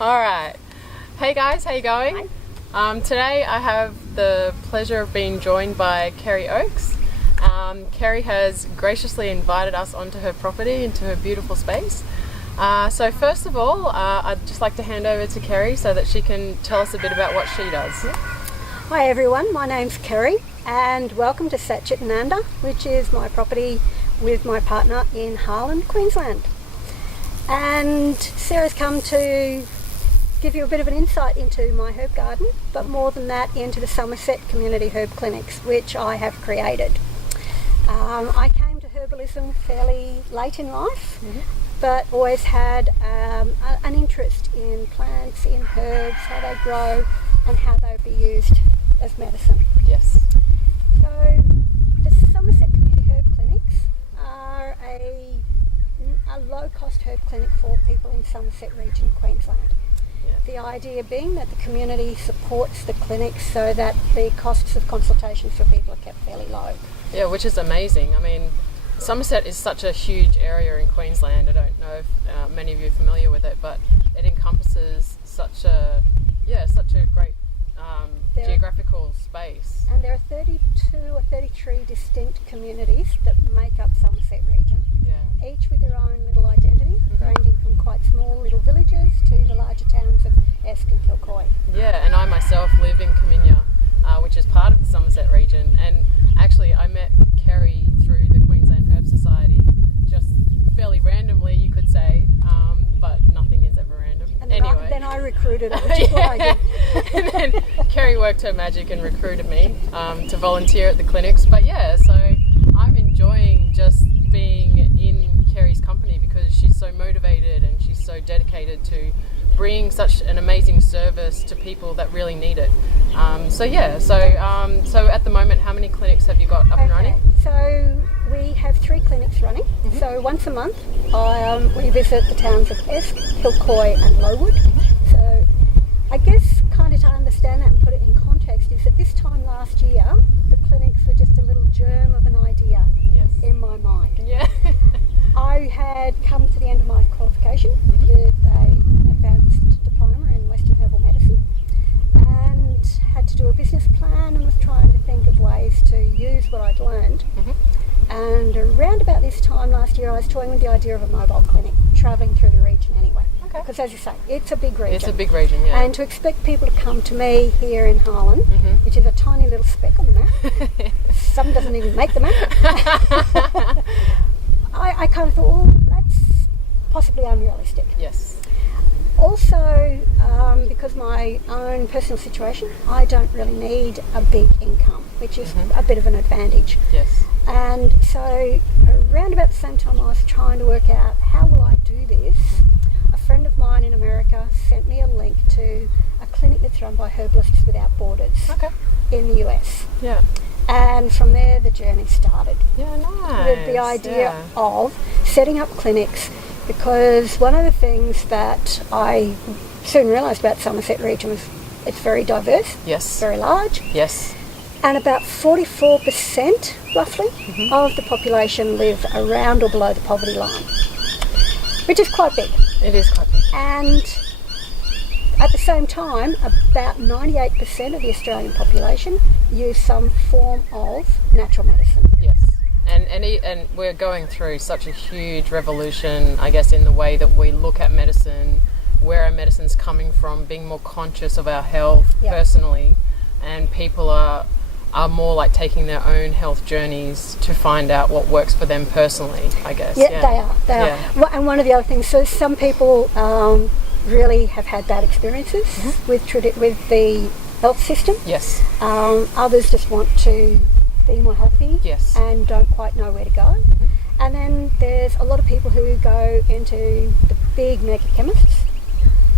All right. Hey guys, how you going? Today I have the pleasure of being joined by Kerrie Oakes. Kerrie has graciously invited us onto her property, into her beautiful space. So first of all, I'd just like to hand over to Kerrie so that she can tell us a bit about what she does. Hi everyone, my name's Kerrie and welcome to Satchitananda, which is my property with my partner in Harlan, Queensland. And Sarah's come to give you a bit of an insight into my herb garden, but more than that into the Somerset Community herb clinics, which I have created. I came to herbalism fairly late in life, but always had an interest in plants, in herbs, how they grow and how they would be used as medicine. Yes. So the Somerset Community herb clinics are a low-cost herb clinic for people in Somerset Region, Queensland. Yeah. The idea being that the community supports the clinics so that the costs of consultations for people are kept fairly low. Yeah, which is amazing. I mean, Somerset is such a huge area in Queensland. I don't know if many of you are familiar with it, but it encompasses such a great geographical space. And there are 32 or 33 distinct communities that make up Somerset Region. Yeah. Each with their own little identity, ranging from quite small little villages to the larger towns of Esk and Kilcoy. Yeah, and I myself live in Caminya, which is part of the Somerset Region. And actually, I met Kerrie through the Queensland Herb Society, just fairly randomly, you could say, but nothing is ever random. And then I recruited her, which is what I did. And then Kerrie worked her magic and recruited me to volunteer at the clinics. But yeah, so I'm enjoying just being in Kerrie's company because she's so motivated and she's so dedicated to bringing such an amazing service to people that really need it. So at the moment, how many clinics have you got up and running? So we have 3 clinics running. So once a month we visit the towns of Esk, Kilcoy and Lowood. So I guess kind of to understand that and put it in context is that this time last year the clinics were just a little germ of an idea in my mind. Yeah. I had come to the end of my qualification with an advanced diploma in Western Herbal Medicine and had to do a business plan and was trying to think of ways to use what I'd learned. And around about this time last year I was toying with the idea of a mobile clinic, travelling through the region anyway. Because as you say, it's a big region. It's a big region, yeah. And to expect people to come to me here in Harlan, which is a tiny little speck on the map, some doesn't even make the map, I kind of thought, well, that's possibly unrealistic. Yes. Also, because my own personal situation, I don't really need a big income, which is a bit of an advantage. Yes. And so around about the same time I was trying to work out how will I do this, a friend of mine in America sent me a link to a clinic that's run by Herbalists Without Borders in the US. Yeah. And from there the journey started. Yeah, nice. With the idea of setting up clinics, because one of the things that I soon realised about Somerset Region was it's very diverse. Yes. Very large. Yes. And about 44% roughly of the population live around or below the poverty line, which is quite big. It is quite big. And at the same time, about 98% of the Australian population use some form of natural medicine. Yes. And we're going through such a huge revolution, I guess, in the way that we look at medicine, where our medicine's coming from, being more conscious of our health personally, and people are more like taking their own health journeys to find out what works for them personally, I guess. Yeah, they are. And one of the other things, so some people really have had bad experiences with the health system. Yes. Others just want to be more healthy and don't quite know where to go. And then there's a lot of people who go into the big mega chemists,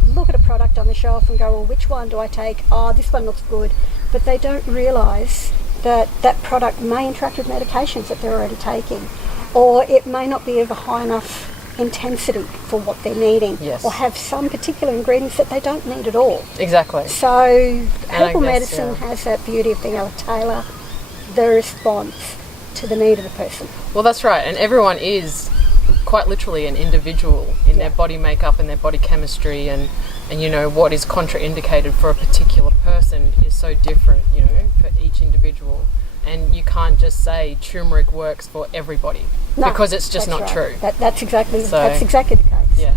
look at a product on the shelf and go, well, which one do I take? Oh, this one looks good. But they don't realise that that product may interact with medications that they're already taking, or it may not be of a high enough intensity for what they're needing, or have some particular ingredients that they don't need at all. Exactly. So herbal medicine has that beauty of being able to tailor the response to the need of the person. Well, that's right, and everyone is quite literally an individual in their body makeup and their body chemistry, and you know, what is contraindicated for a particular person is so different, you know, for each individual. And you can't just say turmeric works for everybody, because it's just not true. That's exactly the case. Yeah.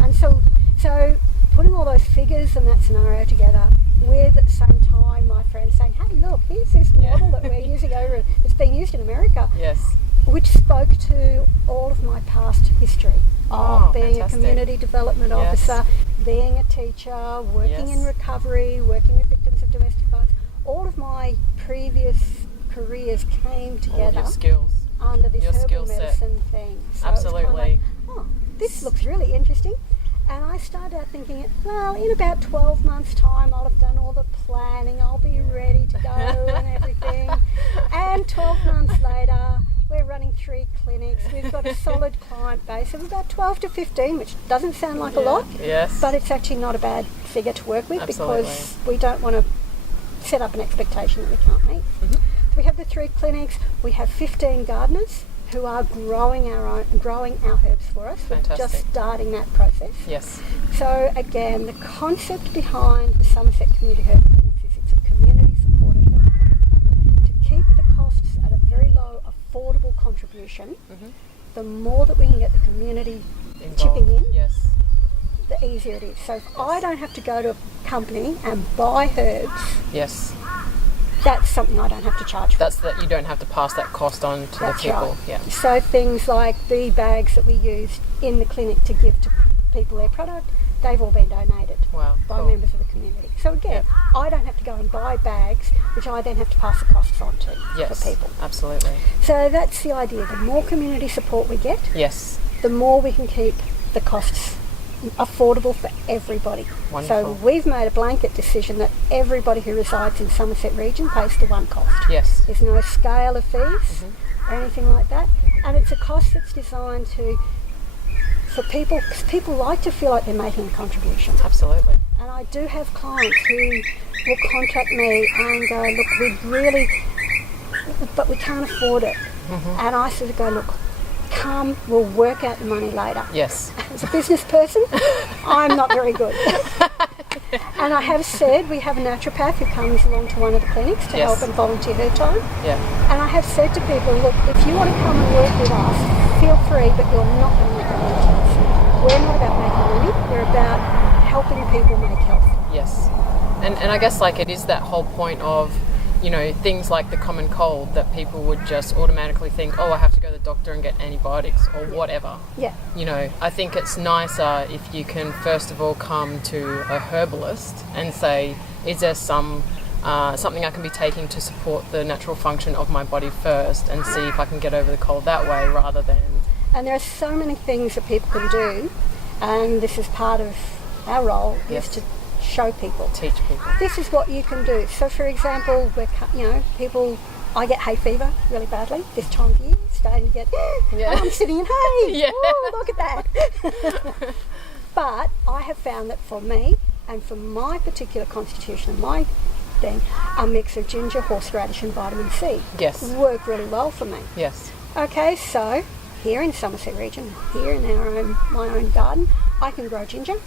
And so putting all those figures and that scenario together with, at the same time, my friend saying, hey, look, here's this model that we're using over, it's being used in America. Yes. Which spoke to all of my past history of being fantastic. a community development officer, being a teacher, working in recovery, working with victims of domestic violence. All of my previous careers came together. All your skills. Under this your herbal medicine thing. So absolutely. This looks really interesting. And I started out thinking, well, in about 12 months' time, I'll have done all the planning, I'll be ready to go and everything. And 12 months later, we're running 3 clinics. We've got a solid client base of about 12 to 15, which doesn't sound like a lot, but it's actually not a bad figure to work with, because we don't want to set up an expectation that we can't meet. So we have the 3 clinics. We have 15 gardeners who are growing our herbs for us. Fantastic. We're just starting that process. Yes. So again, the concept behind the Somerset Community Herbal Clinics is it's a community-supported herbal clinic. To keep the costs at a very low, affordable contribution, the more that we can get the community chipping in, the easier it is. So if I don't have to go to a company and buy herbs, that's something I don't have to charge for. That's that you don't have to pass that cost on to the people. Right. Yeah. So things like the bags that we use in the clinic to give to people their product, they've all been donated by members of the community. So again, I don't have to go and buy bags, which I then have to pass the costs on to for people. Absolutely. So that's the idea. The more community support we get, the more we can keep the costs affordable for everybody. Wonderful. So we've made a blanket decision that everybody who resides in Somerset Region pays the one cost. Yes. There's no scale of fees or anything like that, and it's a cost that's designed for people, because people like to feel like they're making a contribution. Absolutely. And I do have clients who will contact me and go, look, but we can't afford it. And I sort of go, look, come, we'll work out the money later. Yes. As a business person, I'm not very good. And I have said, we have a naturopath who comes along to one of the clinics to help and volunteer her time. And I have said to people, look, if you want to come and work with us, feel free, but you're not going to make a money. We're not about making money, we're about helping people make health. Yes. And I guess like it is that whole point of, you know, things like the common cold that people would just automatically think, oh, I have to go to the doctor and get antibiotics or whatever. Yeah. You know, I think it's nicer if you can first of all come to a herbalist and say, is there something I can be taking to support the natural function of my body first, and see if I can get over the cold that way rather than... And there are so many things that people can do, and this is part of our role, is to show people. Teach people. This is what you can do. So for example, I get hay fever really badly this time of year, starting to get, I'm sitting in hay, oh, look at that. But I have found that for me, and for my particular constitution and my thing, a mix of ginger, horseradish and vitamin C work really well for me. Yes. Okay, so here in Somerset Region, here in my own garden, I can grow ginger,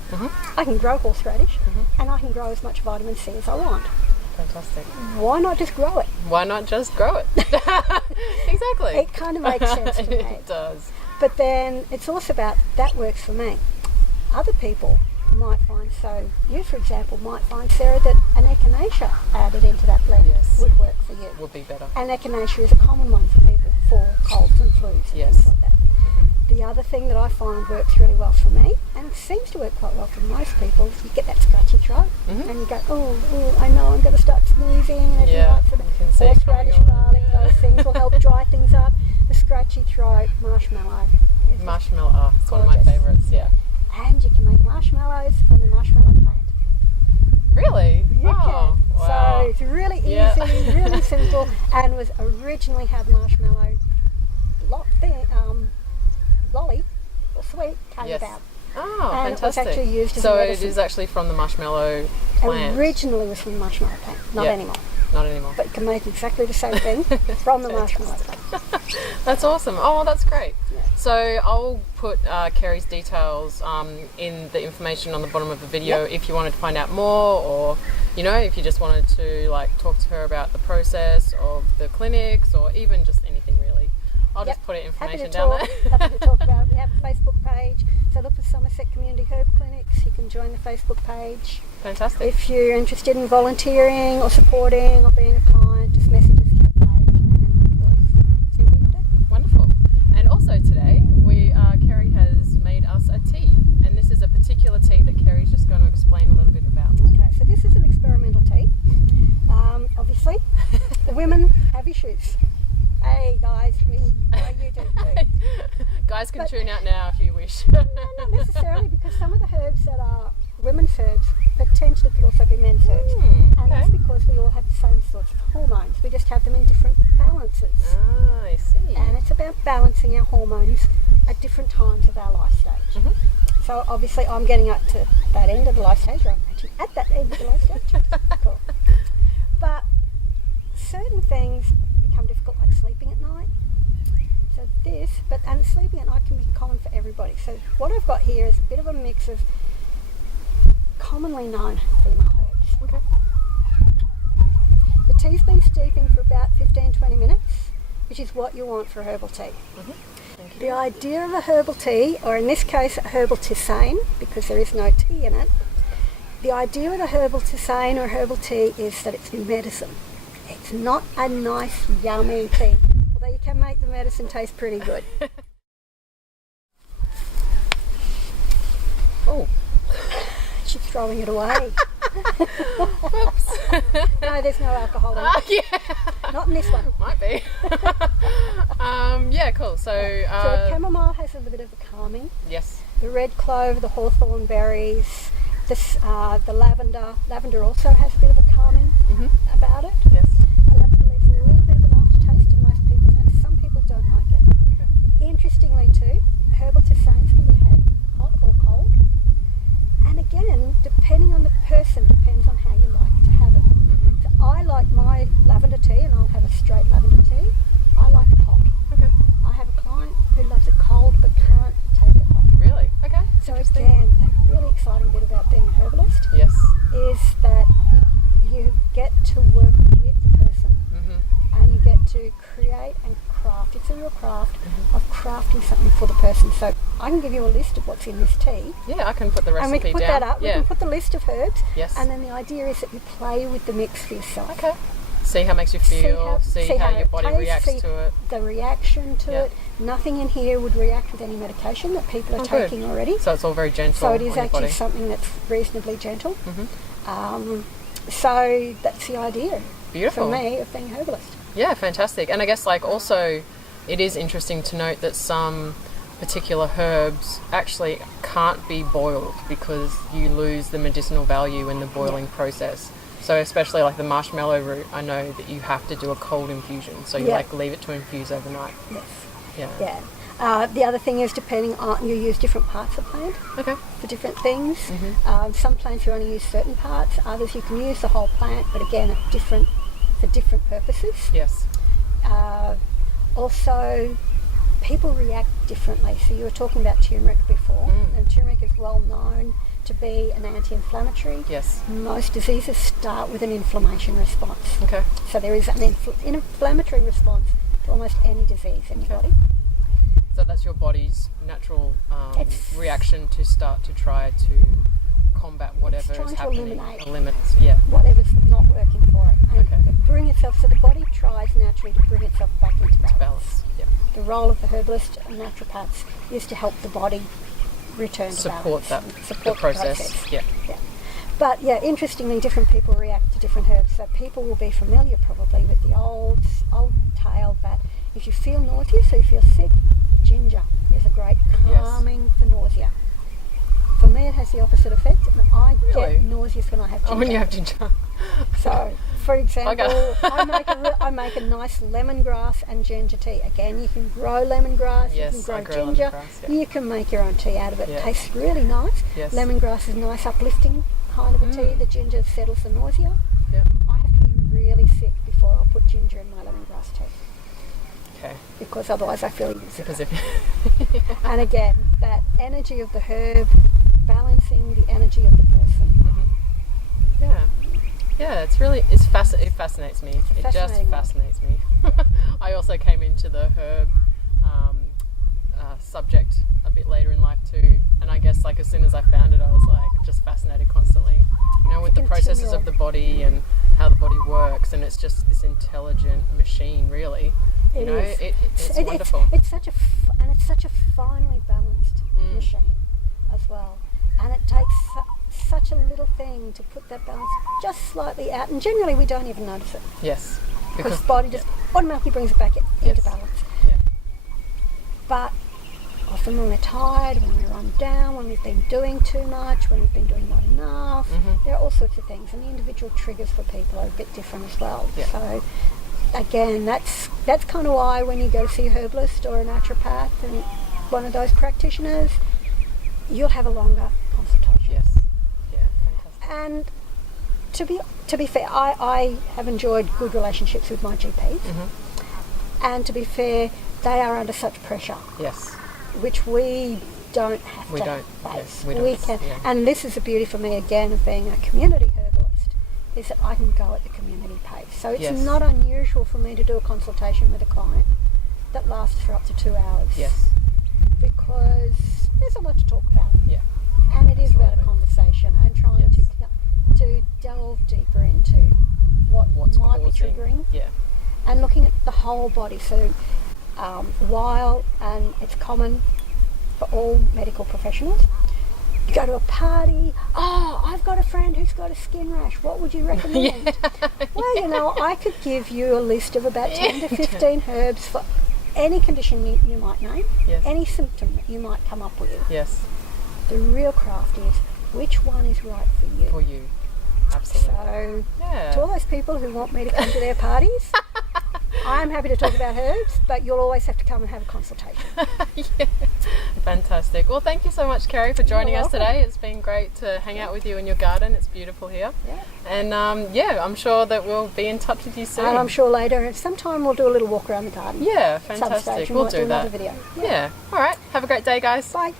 I can grow horseradish, and I can grow as much vitamin C as I want. Fantastic. Why not just grow it? Why not just grow it? Exactly. It kind of makes sense to me. It does. But then it's also about, that works for me. Other people might find, so you for example might find, Sarah, that an echinacea added into that blend would work for you. Would be better. And echinacea is a common one for people for colds and flus and things like that. The other thing that I find works really well for me, and it seems to work quite well for most people, is you get that scratchy throat and you go, oh, I know I'm going to start sneezing and everything like that. Horseradish, garlic, those things will help dry things up. The scratchy throat, marshmallow. Marshmallow, it's one of my favourites, And you can make marshmallows from the marshmallow plant. Really? You can. Wow. So it's really easy, really simple, and was originally had marshmallow lolly or sweet came about. Oh, and fantastic. It was actually used as so medicine. It is actually from the marshmallow plant. Originally was from the marshmallow plant, not anymore. not anymore. But you can make exactly the same thing from the marshmallow. That's awesome. Oh, that's great. Yeah. So I'll put Kerrie's details in the information on the bottom of the video if you wanted to find out more, or if you just wanted to talk to her about the process of the clinics, or even just anything really. I'll just put information down there. Happy to talk about it. We have a Facebook page, so look for Somerset Community Herb Clinics. You can join the Facebook page. Fantastic. If you're interested in volunteering or supporting or being a client, just message us to the page and we'll see what we can do. Wonderful. And also today, Kerrie has made us a tea, and this is a particular tea that Kerrie's just going to explain a little bit about. Okay, so this is an experimental tea. Obviously, the women have issues. Hey guys, you do too. Guys can tune out now if you wish. No, not necessarily, because some of the herbs that are women's herbs potentially could also be men's herbs. And that's because we all have the same sorts of hormones. We just have them in different balances. Ah, I see. And it's about balancing our hormones at different times of our life stage. So obviously I'm getting up to that end of the life stage, or I'm actually at that end of the life stage. Cool. But certain things become difficult, like sleeping at night. So and sleeping at night can be common for everybody. So what I've got here is a bit of a mix of commonly known female herbs. Okay. The tea's been steeping for about 15-20 minutes, which is what you want for a herbal tea. Thank you. The idea of a herbal tea, or in this case a herbal tisane, because there is no tea in it, the idea of a herbal tisane or herbal tea is that it's medicine. It's not a nice, yummy tea, although you can make the medicine taste pretty good. Oh. She's throwing it away. Whoops. No, there's no alcohol in it. Yeah. Not in this one. Might be. Yeah, cool. So, So the chamomile has a bit of a calming. Yes. The red clover, the hawthorne berries, the lavender. Lavender also has a bit of a calming about it. Yes. Lavender leaves a little bit of an aftertaste in most people, and some people don't like it. Okay. Interestingly too, herbal tisanes can be had hot or cold. And again, depending on the person, depends on how you like to have it. So I like my lavender tea, and I'll have a straight lavender tea. I like it hot. Okay. I have a client who loves it cold but can't take it hot. Really? Okay. So again, the really exciting bit about being a herbalist Yes. is that you get to work with the person, and you get to create and craft. It's a real craft of crafting something for the person. So I can give you a list of what's in this tea. Yeah, I can put the recipe And we can put down. that up. Yeah. We can put the list of herbs. Yes. And then the idea is that you play with the mix for yourself. Okay. See how it makes you feel. See how your it body tastes, reacts see to it. the reaction to it. Nothing in here would react with any medication that people are taking already. So it's all very gentle. So it is on your actually body. something that's reasonably gentle. So that's the idea. Beautiful. For me of being a herbalist. Yeah, fantastic. And I guess also it is interesting to note that some particular herbs actually can't be boiled because you lose the medicinal value in the boiling process. So especially like the marshmallow root, I know that you have to do a cold infusion. So you leave it to infuse overnight. Yes. Yeah. Yeah. The other thing is depending on, you use different parts of plant for different things. Some plants you only use certain parts, others you can use the whole plant, but again for different purposes. Yes. Also, people react differently. So you were talking about turmeric before, and turmeric is well known to be an anti-inflammatory. Yes. Most diseases start with an inflammation response. Okay. So there is an inflammatory response to almost any disease in your body. So that's your body's natural reaction to start to try to combat whatever is happening. Eliminates, whatever's not working for it. And bring itself, so the body tries naturally to bring itself back into balance. Yeah. The role of the herbalist and naturopaths is to help the body return to balance. Support the process. Yeah. But interestingly, different people react to different herbs. So people will be familiar probably with the old tale that if you feel nauseous or you feel sick, ginger is a great calming for nausea. For me, it has the opposite effect, and I get nauseous when I have ginger. Oh, when you have ginger. So, for example, I make a nice lemongrass and ginger tea. Again, you can grow lemongrass, you can grow ginger, you can make your own tea out of it. It tastes really nice. Yes. Lemongrass is a nice uplifting kind of a tea. The ginger settles the nausea. Yeah. I have to be really sick before I'll put ginger in my lemongrass tea. Okay. Because otherwise I feel sick. Because if And again, that energy of the herb balancing the energy of the person. Yeah. Yeah, it fascinates me. It just fascinates me. I also came into the herb subject a bit later in life too, and I guess like as soon as I found it, I was like just fascinated constantly, you know, with the processes of the body and how the body works, and it's just this intelligent machine, really. You know, it's wonderful. It's such a finely balanced machine as well, and it takes such a little thing to put that balance just slightly out, and generally we don't even notice it. Yes, because the body just automatically brings it back into balance. Yeah. But often when we're tired, when we're run down, when we've been doing too much, when we've been doing not enough, there are all sorts of things, and the individual triggers for people are a bit different as well. Yeah. So again, that's kind of why when you go to see a herbalist or a naturopath and one of those practitioners, you'll have a longer consultation. Yes. Yeah, fantastic. And to be fair, I have enjoyed good relationships with my GPs, and to be fair, they are under such pressure. Yes. Which we don't have to face. Yes, we can, yeah. And this is the beauty for me again of being a community herbalist, is that I can go at the community pace. So it's not unusual for me to do a consultation with a client that lasts for up to 2 hours. Yes. Because there's a lot to talk about. Yeah. And it is about a conversation and trying to delve deeper into what's might be triggering. Yeah. And looking at the whole body. So while, and it's common for all medical professionals, you go to a party, I've got a friend who's got a skin rash, what would you recommend? Well, you know, I could give you a list of about 10 to 15 herbs for any condition you might name, any symptom that you might come up with. Yes. The real craft is which one is right for you. For you, absolutely. So, to all those people who want me to come to their parties, I'm happy to talk about herbs, but you'll always have to come and have a consultation. Yeah. Fantastic. Well, thank you so much, Kerrie, for joining us today. It's been great to hang out with you in your garden. It's beautiful here. Yeah. And I'm sure that we'll be in touch with you soon. And I'm sure later, sometime we'll do a little walk around the garden. Yeah, fantastic. We'll do that. Another video. Yeah. All right. Have a great day, guys. Bye.